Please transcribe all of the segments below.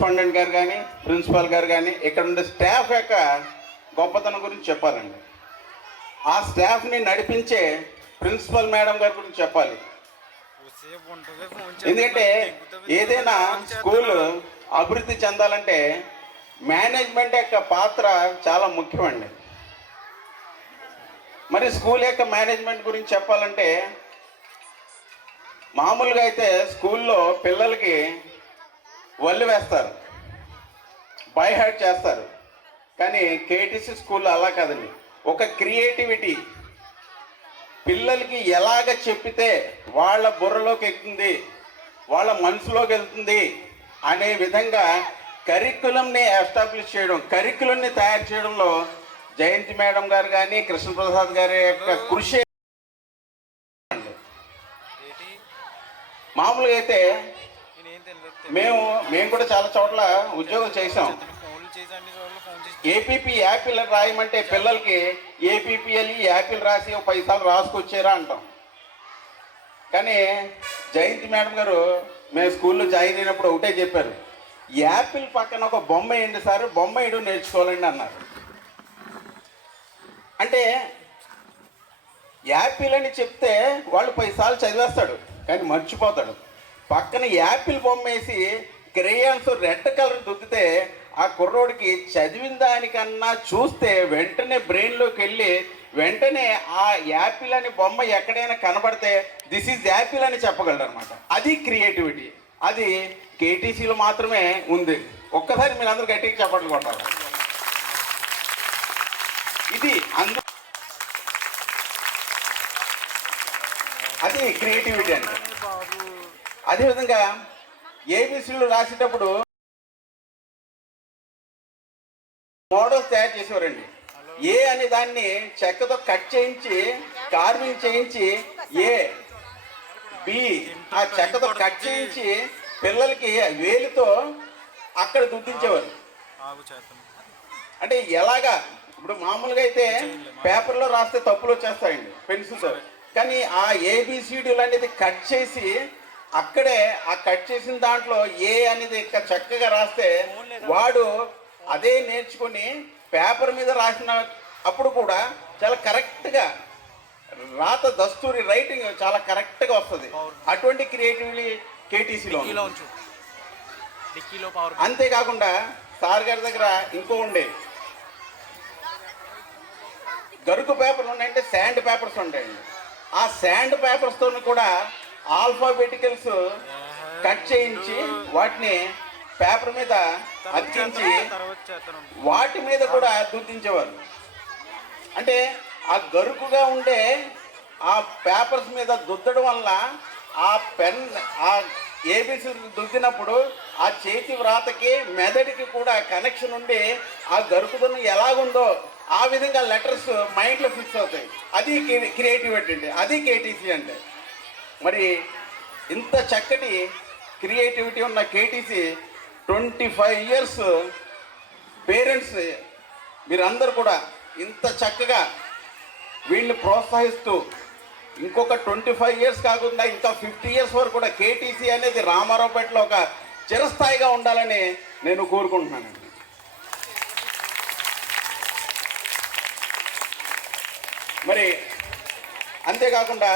Correspondent గారు కానీ principal గారు కానీ ఇక్కడ ఉండే స్టాఫ్ యొక్క గొప్పతనం గురించి చెప్పాలండి. ఆ స్టాఫ్ని నడిపించే ప్రిన్సిపల్ మేడం గారి గురించి చెప్పాలి. ఎందుకంటే ఏదైనా స్కూల్ అభివృద్ధి చెందాలంటే మేనేజ్మెంట్ యొక్క పాత్ర చాలా ముఖ్యమండి. మరి స్కూల్ యొక్క మేనేజ్మెంట్ గురించి చెప్పాలంటే మామూలుగా అయితే స్కూల్లో పిల్లలకి వల్లి వేస్తారు, బై హార్ట్ చేస్తారు. కానీ కేటీసీ స్కూల్లో అలా కాదండి. ఒక క్రియేటివిటీ, పిల్లలకి ఎలాగ చెప్పితే వాళ్ళ బుర్రలోకి ఎక్కుతుంది, వాళ్ళ మనసులోకి వెళ్తుంది అనే విధంగా కరిక్యులంని ఎస్టాబ్లిష్ చేయడం, కరిక్యులంని తయారు చేయడంలో జయంతి మేడం గారు కానీ కృష్ణప్రసాద్ గారి యొక్క కృషి. మామూలుగా అయితే మేము కూడా చాలా చోట్ల ఉద్యోగం చేసాం. ఏపీపీ యాపిల్ రాయమంటే పిల్లలకి ఏపీపీఎల్ యాపిల్ రాసి 10 సార్లు రాసుకొచ్చారా అంటాం. కానీ జయంతి మేడం గారు మేము స్కూల్లో జాయిన్ అయినప్పుడు ఒకటే చెప్పారు, యాపిల్ పక్కన ఒక బొమ్మ వేయండి సార్, బొమ్మ వేయడం నేర్చుకోవాలండి అన్నారు. అంటే యాపిల్ అని చెప్తే వాళ్ళు 10 సార్లు చదివేస్తాడు కానీ మర్చిపోతాడు. పక్కన యాపిల్ బొమ్మ వేసి క్రేయాన్స్ రెడ్ కలర్ దుద్దితే ఆ కుర్రోడికి చదివిన దానికన్నా చూస్తే వెంటనే బ్రెయిన్లోకి వెళ్ళి వెంటనే ఆ యాపిల్ అని బొమ్మ ఎక్కడైనా కనబడితే దిస్ ఈజ్ యాపిల్ అని చెప్పగలరు అనమాట. అది క్రియేటివిటీ. అది కేటీసీలో మాత్రమే ఉంది. ఒక్కసారి మీరు అందరూ గట్టిగా చెప్పట్లు కొట్టాలి. ఇది అది క్రియేటివిటీ అంటే. అదేవిధంగా ఏబిసిలు రాసేటప్పుడు మోడల్స్ తయారు చేసేవారండి. ఏ అనే దాన్ని చెక్కతో కట్ చేయించి కార్వింగ్ చేయించి ఏ బి ఆ చెక్కతో కట్ చేయించి పిల్లలకి వేలుతో అక్కడ గుర్తించేవారు. అంటే ఎలాగా ఇప్పుడు మామూలుగా అయితే పేపర్లో రాస్తే తప్పులు వచ్చేస్తాయండి పెన్సిల్తో. కానీ ఆ ఏబిసిడీలు అనేది కట్ చేసి అక్కడే ఆ కట్ చేసిన దాంట్లో ఏ అనేది చక్కగా రాస్తే వాడు అదే నేర్చుకొని పేపర్ మీద రాసిన అప్పుడు కూడా చాలా కరెక్ట్గా రాత దస్తూరి రైటింగ్ చాలా కరెక్ట్గా వస్తుంది. అటువంటి క్రియేటివిటీ కేటీసీలో. అంతేకాకుండా సార్ గారి దగ్గర ఇంకో ఉండేవి గరుకు పేపర్లు ఉన్నాయంటే శాండ్ పేపర్స్ ఉంటాయండి. ఆ శాండ్ పేపర్స్తో కూడా ఆల్ఫాబెటికల్స్ కట్ చేయించి వాటిని పేపర్ మీద అతికించి వాటి మీద కూడా దుద్దించేవారు. అంటే ఆ గరుకుగా ఉండే ఆ పేపర్స్ మీద దుద్దడం వల్ల ఆ పెన్ ఆ ఏబిసి దుద్దినప్పుడు ఆ చేతి వ్రాతకి మెదడుకి కూడా కనెక్షన్ ఉండి ఆ గరుకుదనం ఎలాగుందో ఆ విధంగా లెటర్స్ మైండ్లో ఫిక్స్ అవుతాయి. అది క్రియేటివిటీ అండి. అది కేటీసీ అంటే. మరి ఇంత చక్కటి క్రియేటివిటీ ఉన్న కేటీసీ 25 years పేరెంట్స్ మీరందరూ కూడా ఇంత చక్కగా వీళ్ళని ప్రోత్సహిస్తూ ఇంకొక 25 years కాకుండా ఇంకా 50 years వరకు కూడా కేటీసీ అనేది రామారావుపేటలో ఒక చిరస్థాయిగా ఉండాలని నేను కోరుకుంటున్నానండి. మరి అంతేకాకుండా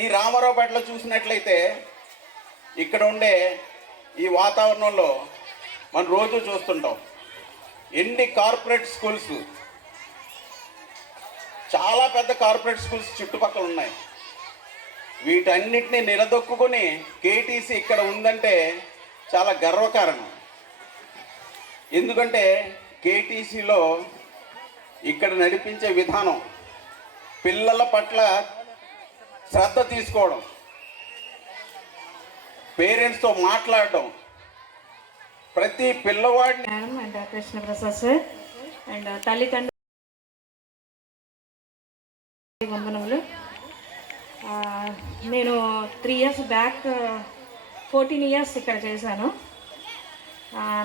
ఈ రామారావుపేటలో చూసినట్లయితే ఇక్కడ ఉండే ఈ వాతావరణంలో మనం రోజు చూస్తుంటాం ఎన్ని కార్పొరేట్ స్కూల్స్, చాలా పెద్ద కార్పొరేట్ స్కూల్స్ చుట్టుపక్కల ఉన్నాయి. వీటన్నిటిని నిలదొక్కుని కేటీసీ ఇక్కడ ఉందంటే చాలా గర్వకారణం. ఎందుకంటే కేటీసీలో ఇక్కడ నడిపించే విధానం, పిల్లల పట్ల శ్రద్ధ తీసుకోవడం, పేరెంట్స్తో మాట్లాడడం, ప్రతి పిల్లవాడిని అండ్ కృష్ణప్రసాద్ సార్ అండ్ తల్లిదండ్రులు వందనములు. నేను 3 years బ్యాక్ 14 years ఇక్కడ చేశాను.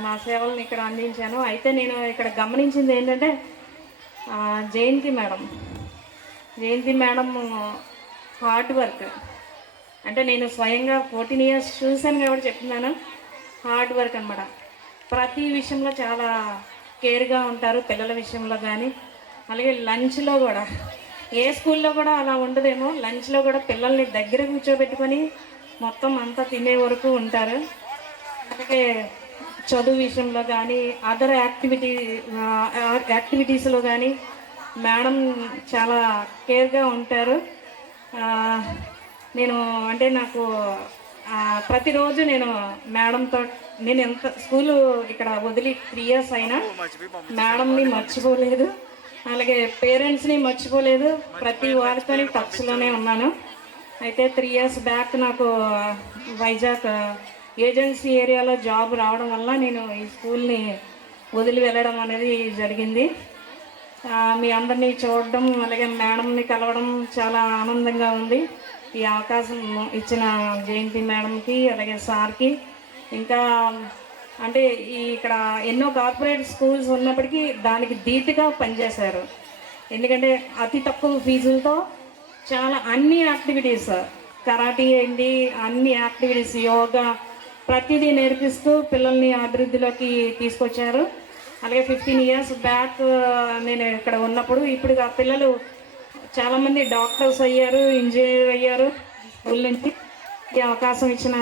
నా సేవలను ఇక్కడ అందించాను. అయితే నేను ఇక్కడ గమనించింది ఏంటంటే జయంతి మేడం హార్డ్ వర్క్, అంటే నేను స్వయంగా 14 ఇయర్స్ చూశాను కాబట్టి చెప్తున్నాను. హార్డ్ వర్క్ అనమాట. ప్రతి విషయంలో చాలా కేర్గా ఉంటారు, పిల్లల విషయంలో కానీ. అలాగే లంచ్లో కూడా, ఏ స్కూల్లో కూడా అలా ఉండదేమో, లంచ్లో కూడా పిల్లల్ని దగ్గర కూర్చోబెట్టుకొని మొత్తం అంతా తినే వరకు ఉంటారు. అలాగే చదువు విషయంలో కానీ, అదర్ యాక్టివిటీస్లో కానీ మేడం చాలా కేర్గా ఉంటారు. నేను అంటే నాకు ప్రతిరోజు నేను మేడంతో, నేను ఎంత స్కూలు ఇక్కడ వదిలి 3 ఇయర్స్ అయినా మేడంని మర్చిపోలేదు, అలాగే పేరెంట్స్ని మర్చిపోలేదు. ప్రతి వారితో టచ్లోనే ఉన్నాను. అయితే 3 ఇయర్స్ బ్యాక్ నాకు వైజాగ్ ఏజెన్సీ ఏరియాలో జాబ్ రావడం వల్ల నేను ఈ స్కూల్ని వదిలి వెళ్ళడం అనేది జరిగింది. మీ అందరినీ చూడడం, అలాగే మేడంని కలవడం చాలా ఆనందంగా ఉంది. ఈ అవకాశం ఇచ్చిన జయంతి మేడంకి, అలాగే సార్కి, ఇంకా అంటే ఇక్కడ ఎన్నో కార్పొరేట్ స్కూల్స్ ఉన్నప్పటికీ దానికి ధీటుగా పనిచేశారు. ఎందుకంటే అతి తక్కువ ఫీజులతో చాలా అన్ని యాక్టివిటీస్, కరాటీ ఏంటి, అన్ని యాక్టివిటీస్, యోగా, ప్రతిదీ నేర్పిస్తూ పిల్లల్ని అభివృద్ధిలోకి తీసుకొచ్చారు. అలాగే 15 ఇయర్స్ బ్యాక్ నేను ఇక్కడ ఉన్నప్పుడు, ఇప్పుడు ఆ పిల్లలు చాలామంది డాక్టర్స్ అయ్యారు, ఇంజనీర్ అయ్యారు స్కూల్ నుంచి. ఈ అవకాశం ఇచ్చిన